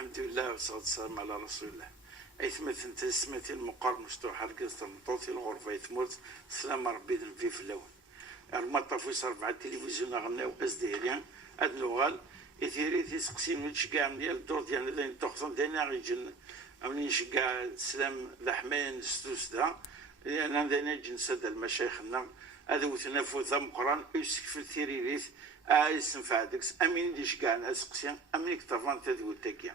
الحمد لله والصلاة والسلام على رسول الله. أيثمت أنت سمتي المقار مفتوح القصة مطوطي الغرفة يثمرت سلام ربي ذن في اللون المطافو يصرف على التلفزيون غناو أزديريان هاد لوغال إثيري تيسقسين من شقاع ديال الدور ديالنا داين تخصم داينا غيجن أمني شقاع سلام ذا حماين ستوس ذا لأن داينا جنسة المشايخنا هذا وتنافوثا مقران يسكف الثيريريث يسنفع داكس أمين دي شقاع ناس قسيان أمين كترفان تدوي التاكيا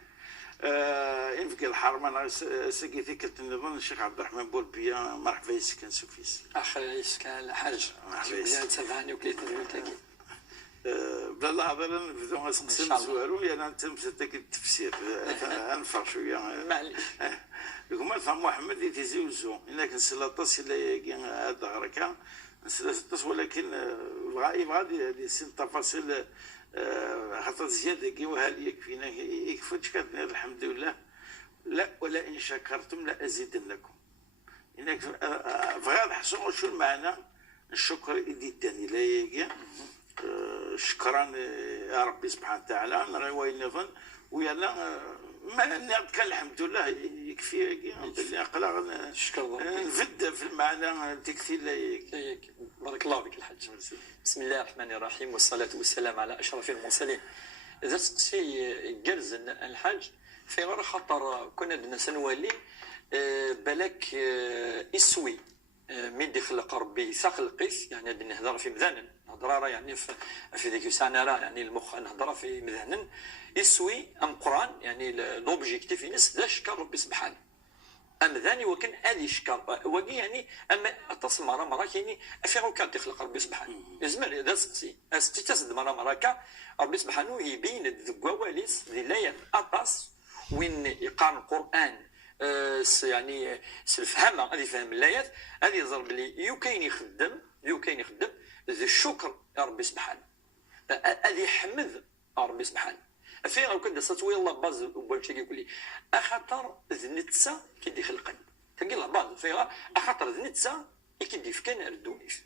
ينفق الحرم انا سقيتي كنت نظن الشيخ عبد الرحمن بولبيا مرحبا يسكن سوفيس اخ يسكن الحاج مرحبا تبعني وكليت نقولتك بلا لا هضر نبداو نسقسم سوالو انا تمسك التفسير انفر شويه معليش يقول فهم محمد يتزوجوا انك نسلطس الا هذا غركا نسلطس ولكن الغائب هذه سن تفاصيل خاطر زياده كيما هل يكفينا يكفيش كاتنا الحمد لله لا ولئن شكرتم لازيدنكم انك فغاد حسوا شو المعنى الشكر يديني لا يجي شكرا يا ربي سبحانه وتعالى انا وين نظن ويلا ما كان الحمد لله يكفي باللي اقلا نفد في المعنى تكفي لا يجي. بارك الله فيك الحاج. بسم الله الرحمن الرحيم والصلاة والسلام على أشرف المرسلين. إذا سقسي جرز الحاج في غير خطر كنا بدنا سنولي بلاك إسوي من دخل ربي ثقل قيس يعني بدنا نهضر في مذانا نهضر يعني في ذيك السنة يعني المخ نهضر في مذانا إسوي أم قرآن يعني لوبجيكتيف نس لا شكر ربي سبحانه أم ذاني وكان هذه شكر وقي يعني أما تصل مرة يعني أفيغو كان تخلق ربي سبحانه يزمر إذا ستي تسد مرة ربي سبحانه يبين الذقواليس ذي لايات أطاس وين يقارن القرآن يعني الفهم هذه فهم الآيات هذه يضرب لي يمكن يخدم ذي الشكر يا ربي سبحانه هذه يحمد ربي سبحانه فين لو كنت ستوي الله باز وبالشي يقول لي اخطر ذنتسا كيدي خلقن تلقى الله باز فيها اخطر ذنتسا كيدي فكان ردونيش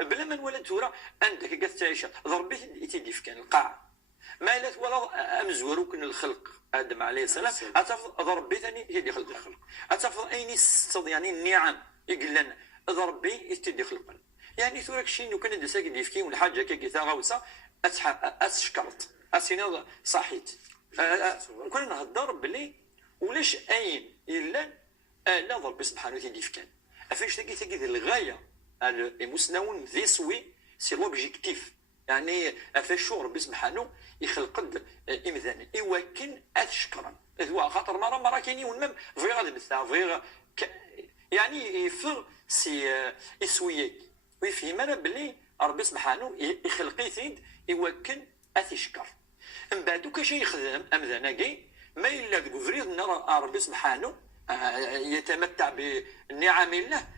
بلا ما نولد تورا عندك قد تعيش ضربي تيدي فكان القاع ما لا ولا امزورو كن الخلق ادم عليه السلام اتفضل ضربي ثاني يدي خلق اتفضل اين يعني النعم يقول لنا ضربي تيدي خلقن يعني ثورك شي نو كان دسا كيدي فكين والحاجه كي غاوسه اشكرت اسينا صحيت كنا نهضر بلي ولاش اين الا لا ربي سبحانه وتعالى كان افاش تلقي الغايه المسنون ذي سوي سي لوبجيكتيف يعني افاش ربي سبحانه يخلق امذان يوكن اشكرا هو خاطر مره كاين ونمم في غادي بالثا يعني يفر سي يسويك ويفهمنا بلي ربي سبحانه يخلقي ثيد يوكن اشكر من بعد كاش يخدم امذناكي ما الا كفريد نرى ربي سبحانه يتمتع بالنعم الله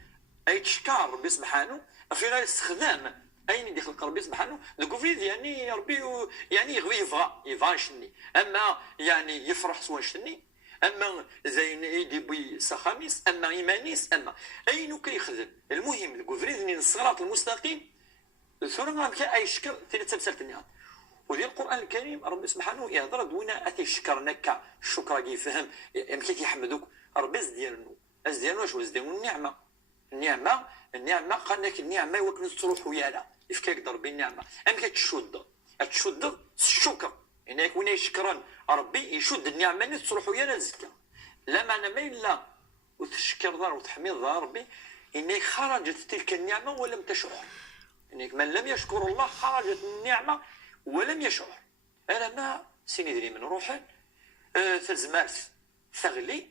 اي تشكر ربي سبحانه في غير استخدام اين يدي خلق ربي سبحانه كفريد يعني ربي يعني يغوي شني اما يعني يفرح سوا شني اما زين يدي بي سخاميس اما ايمانيس اما اين كيخدم المهم كفريد من الصراط المستقيم ثم اي شكر تنتسلت النهار وذي القرآن الكريم ربي سبحانه يهضر دونا أتي شكرنك الشكر يفهم يمكن يحمدوك ربي ازديانو واش ازديانو النعمة قال لك النعمة وكن تروح ويانا يفكاك ضرب النعمة أمك تشد الشكر يعني وين يشكرن ربي يشد النعمة تروح ويانا زكا لا معنى ما إلا وتشكر ضار وتحميد ضار ربي إنك خرجت تلك النعمة ولم تشعر إنك من لم يشكر الله خرجت النعمة ولم يشعر أنا ما سندري من روحه تزمارت ثغلي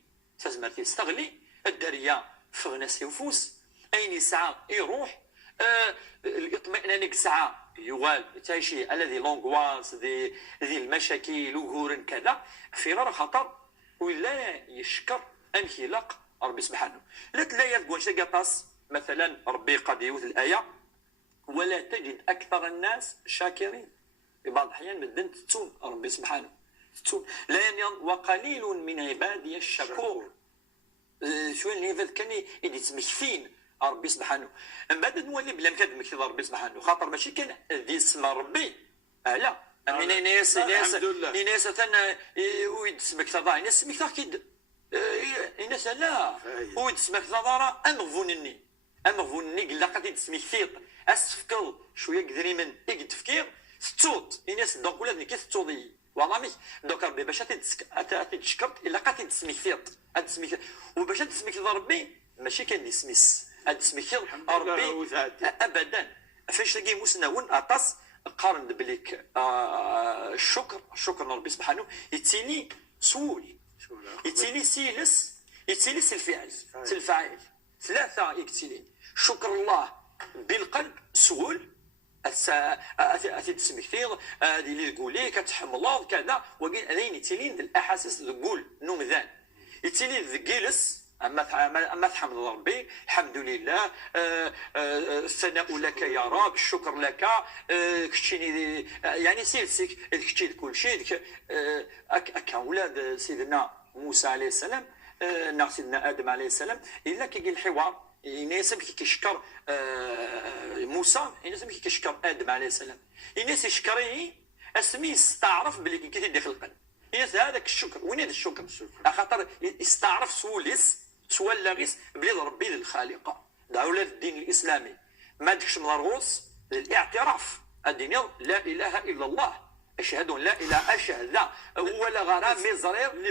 تستغلي الدريا فغنس يفوس أين ساعة يروح الاطمئنان ساعة يوال تعيشي الذي لونغواس ذي المشاكل وهور كذا في غير خطر ولا يشكر انخلاق ربي سبحانه لا تلاقي تقول شي قطاس مثلا ربي قد يوث الآية ولا تجد أكثر الناس شاكرين في بعض الأحيان بدن تتون ربي سبحانه تتون لا وقليل من عبادي الشكور شو اللي هذا كان يدي تمكثين ربي سبحانه من بعد نولي بلا مكاد مكث ربي سبحانه خاطر ماشي كان ذي اسم ربي لا امين يناس يناس ثنا ويد سمك تضاع يناس سمك تاكيد يناس لا ويد سمك تضاع امغفونني قال لك غادي تسمي ثيط اسفكل شويه قدري من اك تفكير ستوط يناس دونك ولادني كي ستوضي والله دوك ربي باش تشكرت الا قاتي تسمي ثيط تسمي وباش تسمي ربي ماشي كان دي سميس تسمي ربي ابدا فاش تلقي مسنون اطاس قارن بليك الشكر ربي سبحانه يتيني سول يتيني سيلس يتيلس الفاعل ثلاثه يكتيلين شكر الله بالقلب سول تسمي كثير هذه اللي تقول لي كتحملض كذا وكاين هذين يتيلين الاحاسيس تقول نومذان يتيلين ذكيلس اما تحمد ربي الحمد لله الثناء لك يا رب الشكر لك كشتيني يعني سيرتك كشتي كل شيء كاولاد سيدنا موسى عليه السلام سيدنا ادم عليه السلام الا كي الحوار يناسب كي كيشكر موسى يناسب كي كيشكر ادم عليه السلام يناسب يشكريه اسمي استعرف بلي كي تدي خلقا يناسب هذاك الشكر وين هذا الشكر خاطر يستعرف سوليس سوال غيس بلي ربي الخالقه دعوة الدين الاسلامي ما دكش مرغوص للاعتراف الدين لا اله الا الله اشهد ان لا اله اشهد ولا غرام مزرير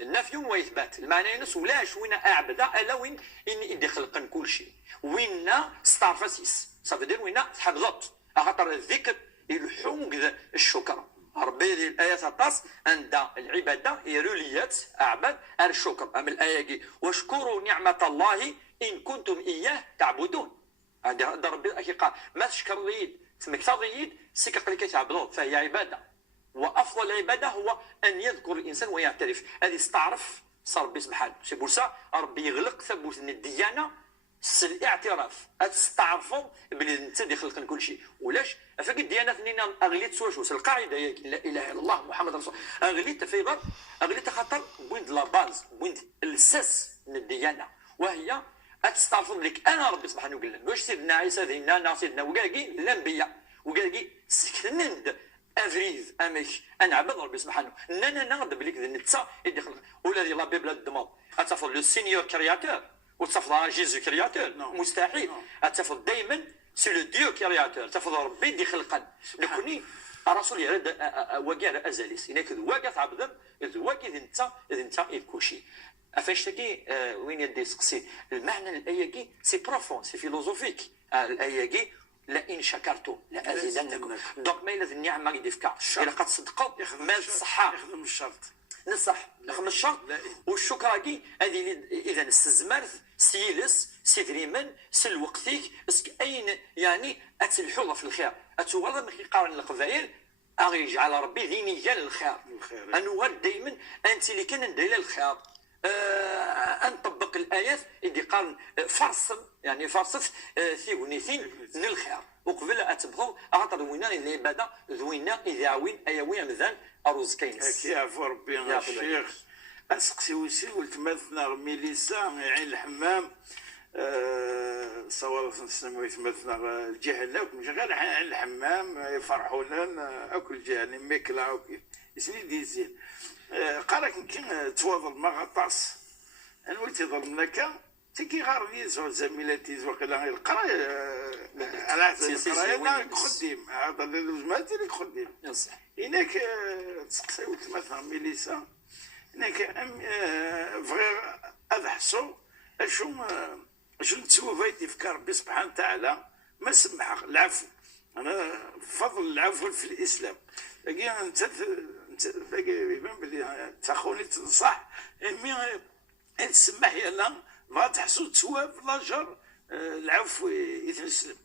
نفي واثبات المعنى ينس ولاش وين اعبد الا وين يدي خلقا كل شيء وين ستارفاسيس صافدير وين حفظت خاطر الذكر يلحون الشكر ربي الآيات الطاس عند العبادة يروليات أعبد الشكر أما الآية واشكروا نعمة الله إن كنتم إياه تعبدون هذا ربي قال ما تشكر ليد تسمك تضيد سكق لك تعبدون فهي عبادة وأفضل العبادة هو أن يذكر الإنسان ويعترف هذه استعرف صار ربي سبحانه سي بورسا ربي يغلق ثبوت الديانة الاعتراف تستعرفوا بلي انت اللي خلقنا كل شيء ولاش فك الديانات نينا اغليت سواش القاعده هي لا اله الا الله محمد رسول الله اغليت في غير اغليت خاطر بويند لا باز بويند الاساس من الديانه وهي تستعرفوا بليك انا ربي سبحانه قال لنا واش سيدنا عيسى ذينا سيدنا وكاكي الانبياء وكاكي سكنند افريز اميك انا عبد ربي سبحانه انا نغضب بليك نتا يدي خلق ولا لا بيبل الدماغ اتفضل لو سينيور كرياتور وتفضل جيزو كرياتور مستحيل تفضل دائما سي لو ديو كرياتور تفضل ربي يدي خلقا لكني الرسول يرد وقال ازاليس هناك واقف عبد واقف انت كلشي افاش تكي وين يدي سقسي المعنى الايه كي سي بروفون سي فيلوزوفيك الايه كي لئن شكرتم لازيدنكم دونك ما لازم النعمه يدي فكا الا قد صدقوا ما الصحه يخدم الشرط نصح نخدم الشرط والشكر كي هذه اذا استزمرت سيلس سيدريمن سل وقتك اين يعني اتلحظ في الخير اتوغل من قارن القبائل اغي يجعل ربي ذينيا للخير انو دائما انت اللي كان ندير الخير نطبق الايات اللي قارن فرص يعني فرصت ثيغنيثين للخير وقبل اتبغوا اعطر وينا العباده ذوينا اذا وين ايوين مذان اروز كاينس يعفو ربي يا الشيخ اسقسي وسي ولتمثلنا ميليسا عين الحمام صور نسمو يتمثلنا الجهه مش غير عين الحمام يفرحونا اكل جاني ميكلا اوكي اسمي ديزين قالك يمكن تواضل ما غطاس انا ولتي ظلمناك تيكي غار زميلاتي وقيلا القرايه على القرايه خديم هذا اللي اللي خديم هناك تسقسي وتمثل ميليسا هناك فغير اضحسو شو نتسوفايتي في ربي سبحانه وتعالى ما سمح العفو انا فضل العفو في الاسلام لكن انت يبان بلي تاخوني تنصح مي تسمح يلا ما تحسو تسوى في لاجر العفو يتنسلم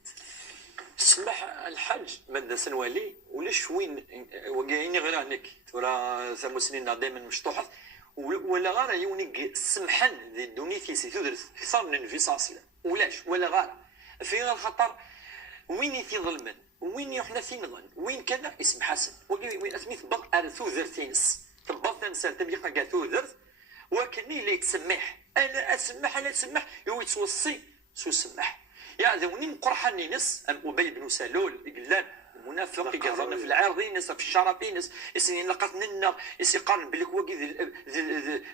تسمح الحج مادة سنوالي ولاش وين وقايني غير هناك ترى ثم سنين دائما مشطوحة ولا غير يونيك سمحن ذي دونيتي سي تدرس اكثر من فيسانسيلا ولاش ولا غير في غير خطر وين يظلمن وين يحنا في نظن وين كذا اسم حسن وين اسمي تبط على ثوذرتينس تبط انسان تبي قا ثوذر وكني اللي تسمح انا اسمح انا اسمح يتوصي سو سمح يعني وين قرحني نس ابي بن سلول قلان المنافق يقدرنا في العارضين ناس في الشرفين ناس يسني لقتنا النار يقارن بالك وكي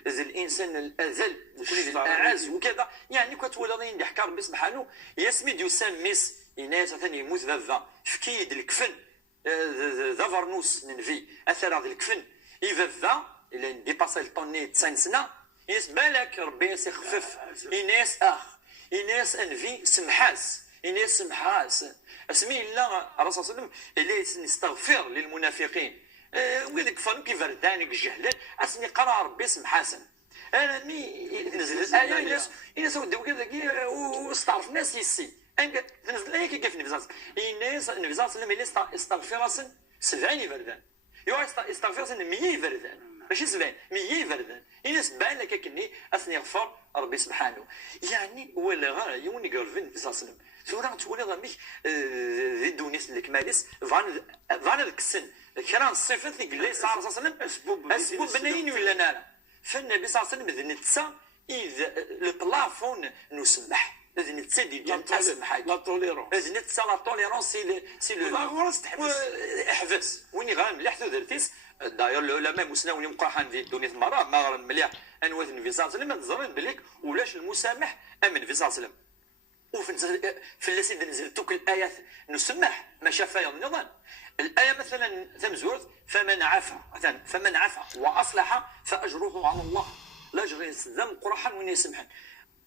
ذي الانسان الاذل وكل ذي الاعز وكذا يعني كتولى غير يحكى ربي سبحانه يسمي يسميس يناس ثاني يموت ذا فكيد الكفن ذا فرنوس ننفي اثر هذا الكفن اذا ذا الى ديباسي الطوني 90 سنه يس بالك ربي يخفف يناس يناس انفي سمحاس يناس سمحاس اسمي الله الرسول صلى الله عليه وسلم نستغفر للمنافقين وذاك فانو كيفردانك الجهلان اسمي قرا ربي سمحاسن انا مي نزل الايه الناس وداو كذا واستعرف الناس يسي تنزل الايه كيف نفزاس الناس نفزاس لما يستغفر 70 يفردان يستغفر 100 يفردان ماشي 70 100 يفردان الناس بان لك كني اثني غفر ربي سبحانه يعني ولا غايه ونقول في النبي صلى الله عليه وسلم سورة تولي ضميك ذي دونيس الكماليس فان الكسن كان الصفات اللي قال صلى الله عليه وسلم اسبوب بنين ولا نالا فالنبي صلى الله عليه وسلم ذي نتسا اذا البلافون نسمح ذي نتسا دي جات اسمح لا توليرونس ذي نتسا لا توليرونس سي لو لاغورس تحبس احبس وين غا مليح تدرتيس داير العلماء مسناوني مقاحان في دونيس المراه ما غير مليح انواع النبي صلى الله عليه وسلم تزرين بليك ولاش المسامح امن النبي صلى الله عليه وسلم وفي اللي نزلتوك الآيات نسمح ما شافها النظام الآية مثلا تمزورت فمن عفا وأصلح فأجره على الله لا جري ذم قرحا وين يسمحن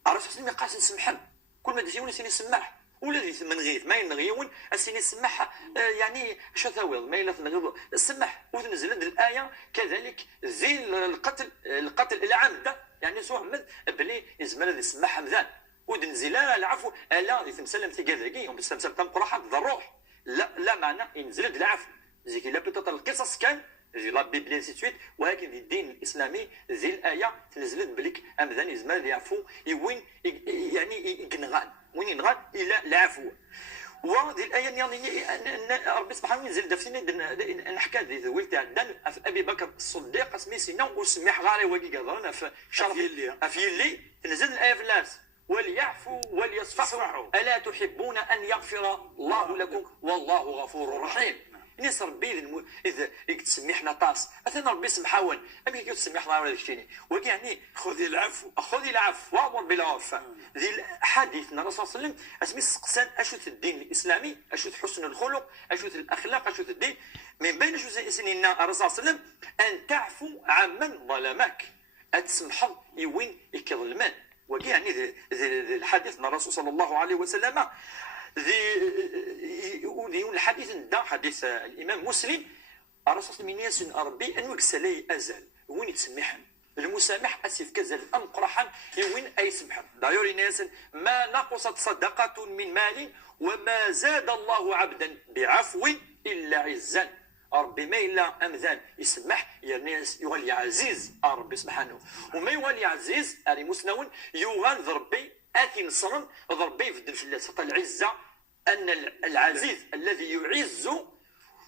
عرفت سني قاس نسمحن كل ما ديتي ونسيني سماح والذي من غيث ما ينغيون السيني سمح يعني شثاويض ما يلا نغيض السمح وتنزل الآية كذلك زي القتل العمد يعني سوى بلي يزمل ذي سماح مذان ودنزل العفو الا يتمسلم تيكازاكي يوم تستمسل تنقرح ذا الروح لا معنى ينزل العفو زي كي لا بيتوت القصص كان في لا بيبلي سيتويت ولكن في الدين الاسلامي زي الايه تنزلت بليك امذان يزمل يعفو وين يعني ينغان وين ينغان الى العفو وهذه الايه يعني ربي سبحانه ينزل دفتني نحكى ذي ولد عندنا ابي بكر الصديق اسمي سينا وسمح غاري وكي قدرنا في شرف افيلي تنزل الايه في الناس وليعفوا وليصفحوا ألا تحبون أن يغفر الله لكم والله غفور رحيم ناس ربي إذا تسميحنا طاس أثنى ربي سمحاون أبي كي تسميحنا ولا دشتيني ولكن يعني خذي العفو وأمر بالعفو ذي حديثنا الرسول صلى الله عليه وسلم اسمي سقسان أشوت الدين الإسلامي أشوت حسن الخلق أشوت الأخلاق أشوت الدين من بين شو سنين الرسول صلى الله عليه وسلم أن تعفو عمن ظلمك أتسمح يوين يكظلمان وكي يعني ذي الحديث من الرسول صلى الله عليه وسلم ذي الحديث دا حديث الإمام مسلم الرسول صلى الله عليه وسلم ربي أن يكسلي أزل وين يتسمحن المسامح أسف كزل أم قرحا وين أي سمحن دايور ناس ما نقصت صدقة من مال وما زاد الله عبدا بعفو إلا عزا ربي ما إلا أمذان يسمح يا الناس يولي عزيز ربي سبحانه وما يولي عزيز أري مسنون يغان ضربي آتي نصرا ضربي في اللسطة العزة أن العزيز الذي يعز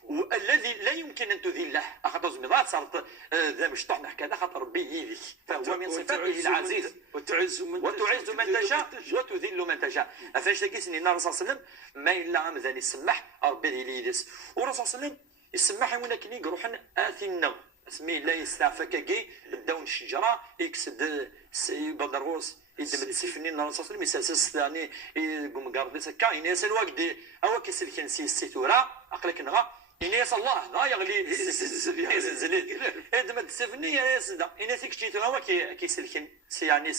والذي لا يمكن أن تذله أخذ زميضات صارت ذا مش طحنا كذا خاطر ربي يذي فهو من صفاته العزيز وتعز من تشاء وتذل من تشاء أفاش تكيس أن الرسول صلى الله عليه وسلم ما إلا أمذان يسمح ربي يليدس والرسول صلى الله عليه وسلم يسمح ولكن يروحن آثنا اسمي لا يستعفى كي بداون الشجره يكسد بدروس يدمد سيفني الرسول صلى الله عليه وسلم يسلسل يعني يقوم قارد سكا يناس الوقت هو كيسل كنسي السيتورا عقلك نغا يناس الله لا يغلي زلزلت يدمد سيفني يا سدا يناس كشيتو هو كيسل يعني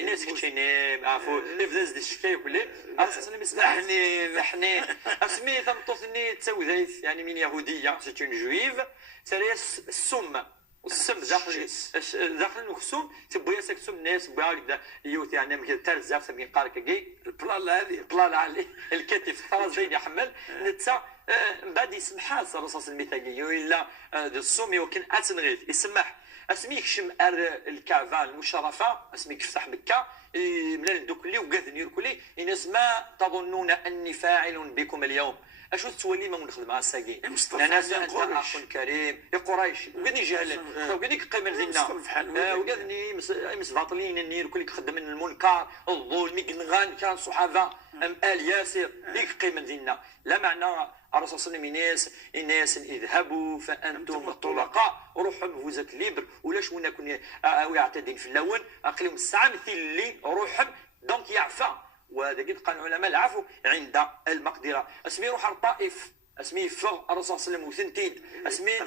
يناس كشيني عفوا يفدز الشكاي ولا الرسول صلى الله عليه وسلم محني اسمي ثمطوثني تسوي ذيث يعني من يهوديه سيت اون جويف سريس السم والسم داخل المخسوم تبغي ياسك سم الناس بغا هكذا يوت يعني مكي ترزاف سمي قارك كي البلاله هذه البلاله على الكتف خلاص زين يحمل نتا بعد يسمح الرسول صلى الله عليه وسلم ولا السم يمكن اتنغيث يسمح اسميك شم الكعبه المشرفه اسميك فتح مكه من دوك اللي وقاذني كلي الناس ما تظنون اني فاعل بكم اليوم اشو تولي ما نخدم مع الساقين مصطفى ناس يا انت قريش. اخ كريم يا قريش وقد يجهل وقد يقيم دينا وقد مس باطلين النير كل خدم من المنكر الظلم يقنغان كان صحابه ام ال ياسر يقيم دينا لا معنى الرسول صلى الله عليه وسلم الناس اذهبوا فانتم الطلقاء روحوا بفوزات ليبر ولاش ونا كون يعتدين في اللون اقليهم الساعه مثل اللي روحهم دونك يعفى. وهذا قد قال العلماء العفو عند المقدره. اسمي روح الطائف اسمي فغ الرسول صلى الله عليه وسلم وثنتيد اسمي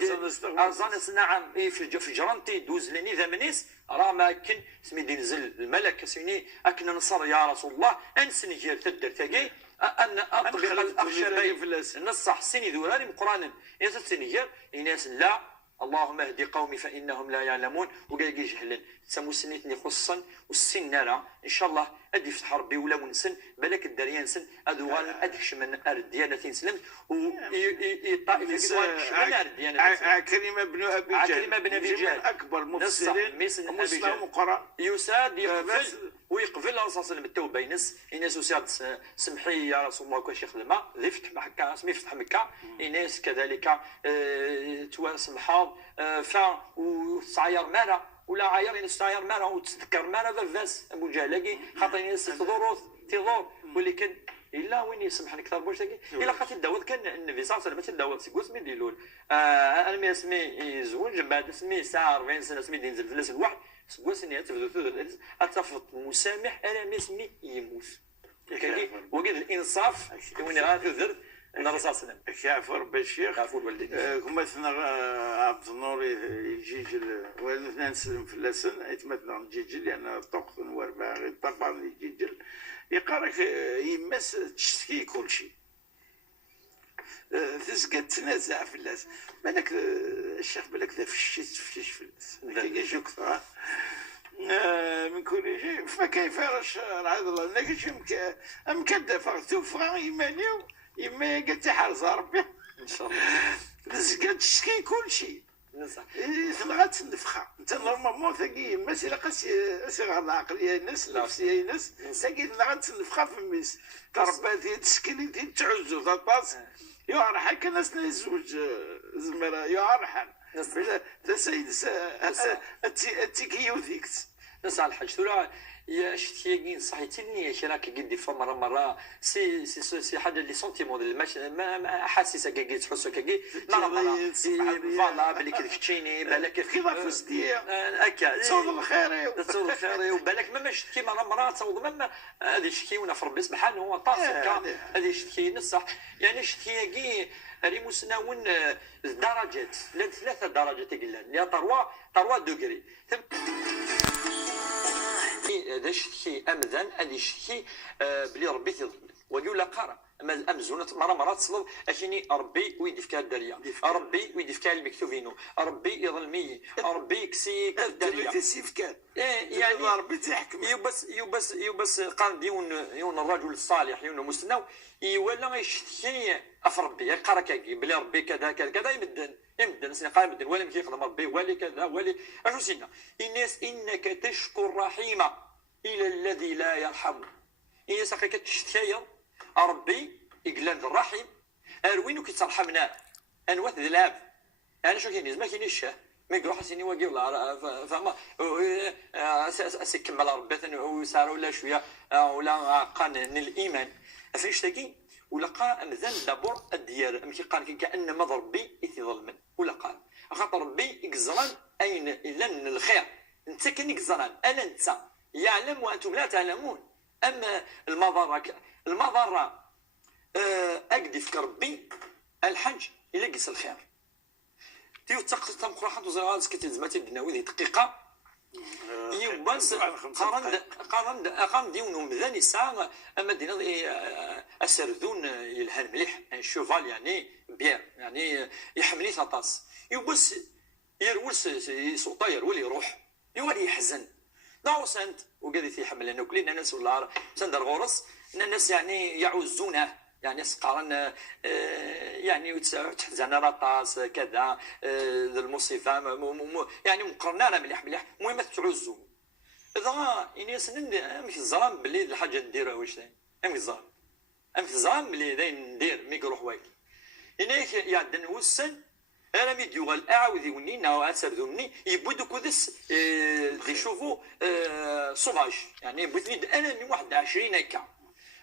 ارزانس نعم في جرانتي دوز لني ذمنيس راه ما كن اسمي دي نزل الملك سيني اكن نصر يا رسول الله انسني جير تدر تاقي ان اطبق الاخشبين نصح سني ذوراني قرانا يا سني الناس لا اللهم اهدي قومي فانهم لا يعلمون وقال يجهلن سمو سنيتني خصا والسن راه ان شاء الله ادي يفتح ربي ولا ونسن بالك الدريان سن ادوان ادكش من الديانه تنسلم والطائفه من الديانه كريمه بن ابي جهل كريمه بن ابي جهل اكبر مفسرين ومسلم وقرا يساد يقفل ويقفل الرسول صلى الله عليه وسلم التوبه ينس الناس وساد سمحي يا رسول الله كل شيء خدمه ذي فتح مكه اسمي فتح مكه الناس كذلك تواسمحا فا وسعير مالا ولا عاير ينستعير مالا وتذكر مالا فاس ابو جهل خاطر الناس تضور ولكن الا وين يسمح لك اكثر بوش الا خاطر الداود كان النبي صلى الله عليه وسلم الداود سيقول سمي ديلول انا ما اسمي يزوج بعد سمي ساعه 40 سنه سمي ينزل في الناس الواحد سيقول سني تبدو اتفض مسامح انا ما اسمي يموت وقد الانصاف وين غاتذر ان الرسول صلى الله عليه وسلم كافر بالشيخ كافر والدي كما عبد النور يجيجل ولدنا نسلم في اللسن ايتمتنا جيجل لان طقط واربعه طبعا يجيجل يقارك يمس تشتكي كل شيء تسقط تنازع في الناس بالك الشيخ بالك ذا فشيش في الناس كيجي كثر من كل شيء فكيف راه الله نكشم مكدف توفى ايمانيو يما قلت حرز ربي ان شاء الله تسقط تشتكي كل شيء نصح ثلغات النفخه انت نورمالمون ثقي ما لقى صغار العقليه الناس نفسيه الناس ثقي ثلغات النفخه في الميس ترباتي تسكني تعزو تطاس يعرح هكا الناس يزوج زمرا يعرح تسيد التيكي وذيكت نصح الحاج ترى يا شتيين صحيتني راك قدي مره سي حاجه اللي سونتيمون ما حاسس كاكي تحس كاكي ما فوالا بالك كتشيني بالك كيما فستي هكا تصوض الخير تصوض الخير وبالك ما شتكي مره تصوض ما هذه شتكي في ربي سبحانه هو طاسك هذه شتكي نصح يعني شتكي ري مسناون درجات ثلاثه درجات قلنا يا طروا دوغري هذا شتي امذن هذا شتي بلي ربي تظلم ويقول لك قرا امزونه مره تصلب اشيني ربي ويدي فيها الدريه ربي ويدي فيها المكتوبينو ربي يظلمي ربي يكسي الدريه تسيف كان يعني ربي تحكم يبس قال ديون الرجل الصالح يون مسنو ولا يشتكي افربي يقرا كاكي بلي ربي كذا كذا يمدن سني قال يمدن ولا كيخدم ربي ولي كذا ولي اشو سينا الناس انك تشكر رحيمه الى الذي لا يرحم هي ساقيك تشتكي ربي يقلان الرحيم اروينو كيترحمنا انوات ذلاب انا شو كاين ما كاينش ما يقولوا حسيني واقي ولا فما سيكمل ربي وسار ولا شويه ولا قان الايمان فاش تاكي ولا قا مزال دابور الديار ماشي قال كان ما ربي يظلمن ولا قال خاطر ربي يقزران اين الا الخير انت كان يقزران انا انت يعلم وانتم لا تعلمون اما المضره اقدف ربي الحج الا قيس الخير تيو تقسم قراحه وزرا سكت زماتي الدناوي دقيقه يبس قرن ديونهم مذاني ساعه اما دينا اسردون يلهن مليح الشوفال يعني بيان يعني يحملي ثطاس يبس يرولس يصوتا يرول يروح يولي يحزن داوسنت وقال في حمل انه كلنا ناس ولا سندر غورس الناس يعني يعوزونه يعني سقارن يعني تحزن راطاس كذا المصيفه يعني مقرنانا مليح المهم تعوزوا اذا الناس مش الظلام باللي الحاجه نديرها واش ثاني مش الظلام امتزام ملي داين ندير ميكرو حوايج إنك يعدن وسن أنا ميد يغال أعوذ وني أو أسردوني يبودو كودس دي شوفو صوفاج يعني بوثني أنا من 21 هكا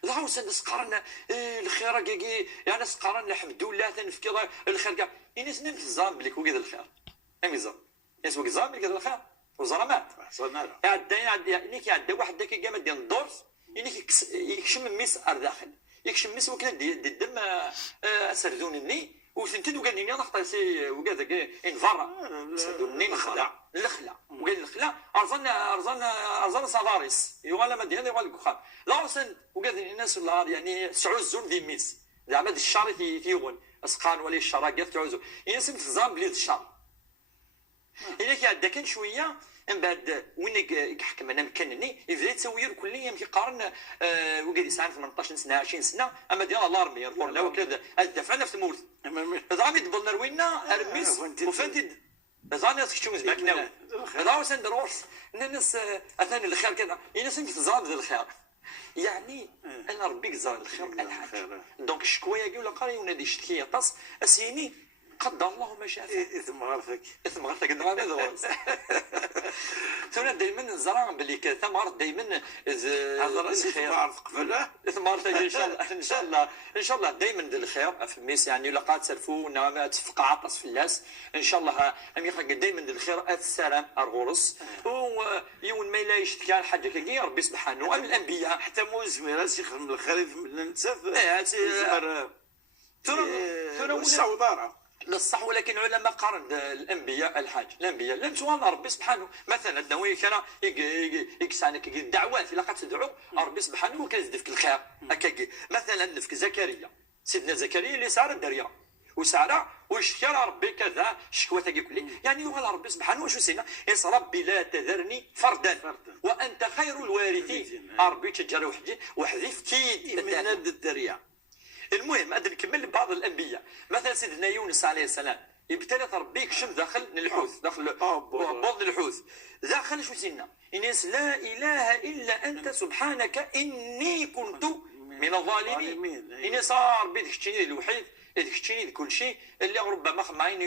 لا وسن سقارن الخير كي يعني سقارن الحمد لله تنفكي الخير كاع الناس نمتزام بليك وكذا الخير امزام الناس وكزام بليك الخير وزرمات يعني يعدى واحد كي قام ديال الدورس إنك يكشم ميس أرداخل يكشم ميس وكذا دي الدم أسردوني وثنتد وقال لي انا خطا سي وقال ذاك انفرا سردوني الخلا وقال الخلا ارزان صداريس يغال ما ديال يغال كخام لا وسن وقال لي الناس يعني سعوزون دي ميس زعما الشاري تيغون اسقان ولي الشراقات تعوزو يعني سمت الزام بلي الشار الا كي كان شويه من بعد وين يحكم انا مكانني يبدا يتسوي كل يوم كيقارن وقال يسعى 18 سنه 20 سنه اما ديال الارمي يقول لا وكذا الدفع في المولد ضامي دبلنا روينا ارميس وفانت زاني تكشوم زباكنا لا وسند روس الناس اثاني الخير كذا الناس انت تزاد الخير يعني انا ربي زاد الخير الحاج دونك شكويه يقول قاري ونادي شتكي طاس اسيني قدر الله ما شاء اثم غرفك هذا ثم دائما نزرع باللي ثمر دائما الخير قبله ثمر ان شاء الله دائما الخير في الميس يعني لقات سلفو نعم تفقع عطس في الناس ان شاء الله ام يخلق دائما الخير السلام ارغورس ويون ما لا يشتكي الحاجه كي ربي سبحانه ام الانبياء حتى موزمي راس يخدم الخير من النساء ترى الصوداره للصح ولكن علماء قارن الانبياء الانبياء لم سؤال ربي سبحانه مثلا النووي كان يكسانك الدعوات الا تدعو ربي سبحانه وكان في الخير هكا مثلا في زكريا سيدنا زكريا اللي سار الدريا وسارة وشكر ربي كذا شكوى كلي يعني يقول ربي سبحانه وشو سينا إس ربي لا تذرني فردا وانت خير الوارثين ربي تجرى وحدي في كيد من الدريا. المهم هذا نكمل بعض الانبياء مثلا سيدنا يونس عليه السلام ابتلى ربي يكشف داخل الحوت داخل بطن الحوت داخل شو سينا الناس لا اله الا انت سبحانك اني كنت من الظالمين الناس ربي تكشيني الوحيد تكشيني كل شيء اللي ربما خماين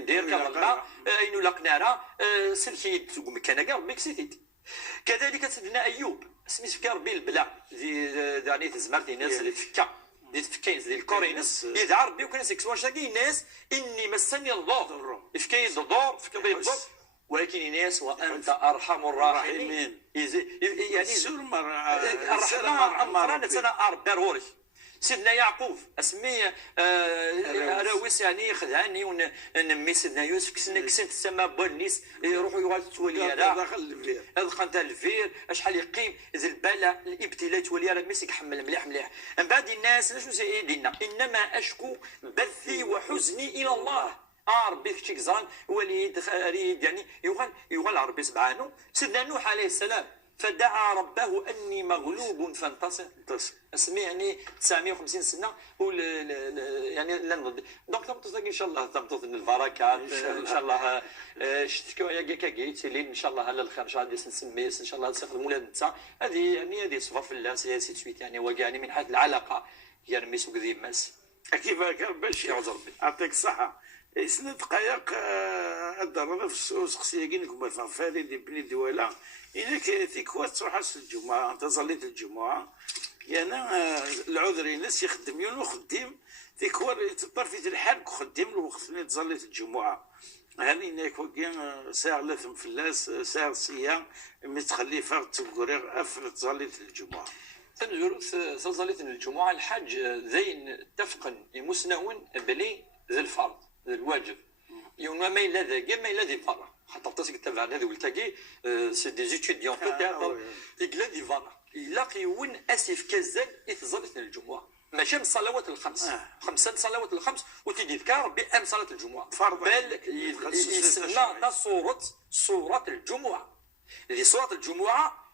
ندير كالله انه لقناره سلكي تسوق مكانك ربي كسيتي كذلك سيدنا ايوب سميت ربي البلاء يعني تزمرت الناس اللي تفكا ديت فكاين ديال الكورينس يدعى ربي وكان سيكسوال شاكي الناس اني مسني الضر فكاين الضر فكاين الضر ولكن الناس وانت ارحم الراحمين يعني الرحمن سنه اربع سيدنا يعقوب اسميه راويس يعني خذاني ونمي سيدنا يوسف كسنت السماء بوليس يروحوا يغالطوا ليا دخلت الفير شحال يقيم ذي البلاء الابتلاء تولي راه ميسك حمل مليح من بعد الناس شنو سيدنا انما اشكو بثي وحزني الى الله ربي فيك زان وليد خريد يعني يغال ربي سبحانه سيدنا نوح عليه السلام فدعا ربه اني مغلوب فانتصر اسمي يعني 950 سنه يعني لن دونك تمطط ان شاء الله تمطط البركات ان شاء الله شتكوا يا كاكيت لين ان شاء الله على الخير غادي نسمي ان شاء الله نسخدم ولاد نتا هذه يعني هذه صفه في الله سي سويت يعني وكاني من حيث العلاقه يعني ميسو كذي ماس كيف باش يعطيك الصحه سنة دقائق الضرورة في السوق سياقين لكم فهذه بني دوالة إنك تيكوا تروح الجمعة أنت صليت الجمعة يعني العذري ناس يخدم يون وخدم تيكوا تطرفي الحال وخدم الوقت اللي تصليت الجمعة هذه إنك وكين ساعة لثم في الناس ساعة سيا متخلي فرد تقولي أف تصليت الجمعة تنجر صليت الجمعة الحاج زين اتفقا مسنون بلي ذي الفرض الواجب يوم ما إلا ذاك ما إلا ذي فرا حتى تسك تبع هذا ولتاكي سي دي ستوديون بوتيتر يقلا دي فرا يلاقي وين اسف كزال يتزلت الجمعه ماشي من الصلوات الخمس خمسه صلوات الخمس وتذكر بان صلاه الجمعه بل يسمى صوره الجمعه اللي صوره الجمعه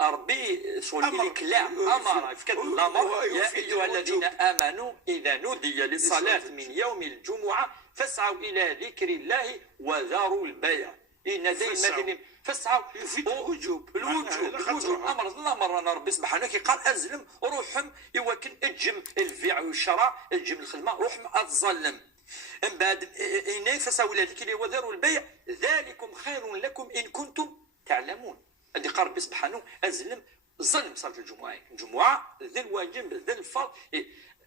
ربي شغل كلا امر في كتب الامر يا ايها الذين امنوا اذا نودي للصلاه من يوم الجمعه فاسعوا الى ذكر الله وذروا البيع ان دائما فالساعه يفيد الوجوب الوجوب الامر الامر انا ربي سبحانه قال ازلم روحهم يوكن اجم البيع والشراء اجم الخدمه روحهم اتظلم من بعد إني فسولاتك اللي وذروا البيع ذلكم خير لكم إن كنتم تعلمون. هذه قال ربي سبحانه أزلم ظلم صلاة الجمعة ذي الواجب ذي الفرض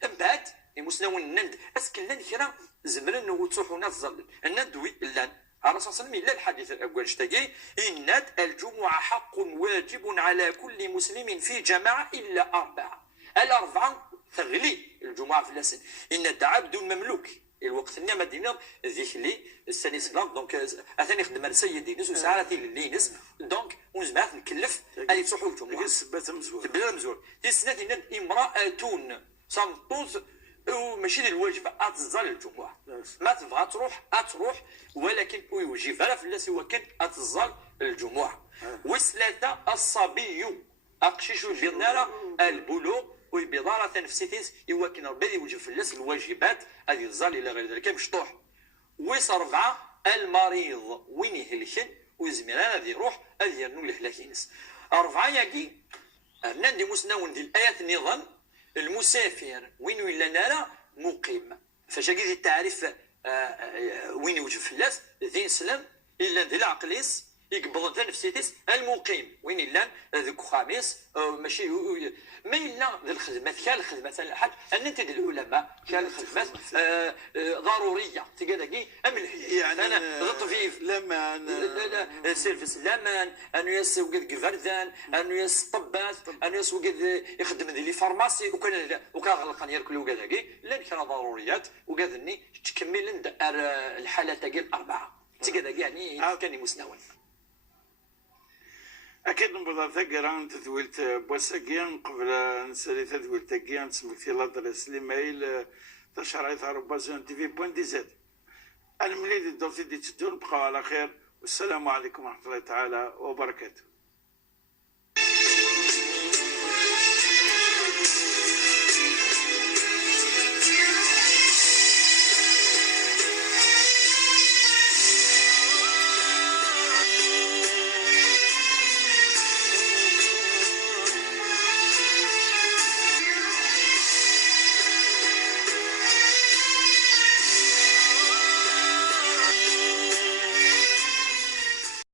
من بعد مسنون النند أسكن لنا كرا زمرن وتصوحوا ناس ظلم الندوي لان الرسول صلى الله عليه وسلم الحديث الأول اشتكي إن الجمعة حق واجب على كل مسلم في جماعة إلا أربعة. الأربعة تغلي الجمعة في الأسن إن العبد المملوك الوقت اللي ما دينا ذيك لي السني سلام دونك اثاني يخدم على سيدي نس وساعتي لينس دونك ونزمات نكلف اللي تصحوا الجمعه السبات مزور بلا مزور دي السنه دينا امراه صمتوز وماشي الواجب اتزال الجمعه ما تبغى تروح ولكن ويوجب لا فلاس هو كان اتزال الجمعه وثلاثه الصبي اقشيش ديالنا البلوغ وبضارة نفسيتيس يوكن ربي يوجب فلاس الواجبات هذه الظل الى غير ذلك مشطوح. ويس ربعه المريض وين يهلكن وزميران هذه يروح هذه يرنو لهلاكينس. أربعة ياكي نندي مسنون ديال الآيات النظام المسافر وين ولا نرى مقيم فاش كي التعريف وين يوجب فلاس ذي سلام الا ذي العقليس يقبض نفسيتيس المقيم وين الا ذوك خامس ماشي ما الا ذي الخدمات كان الخدمات الحاج ان انت العلماء كان الخدمات ضروريه تلقى ام يعني انا غطفيف لمان لا سيرفيس لامان انو ياس وقد فردان انو ياس طبات انو ياس وقد يخدم ذي لي فارماسي وكان غلقان ياكل وكذا لان كان ضروريات وكذا تكمل الحالات تاع الاربعه تلقى يعني كان مسنون أكيد نبغى ثقران تثويلت بوساقيان قبل نسالي تثويلت تقيان تسمكتي لادرس ليميل تشرعيت عربازون تي في بوان دي زاد المليد الدوتي دي تدون بقوا على خير والسلام عليكم ورحمة الله تعالى وبركاته.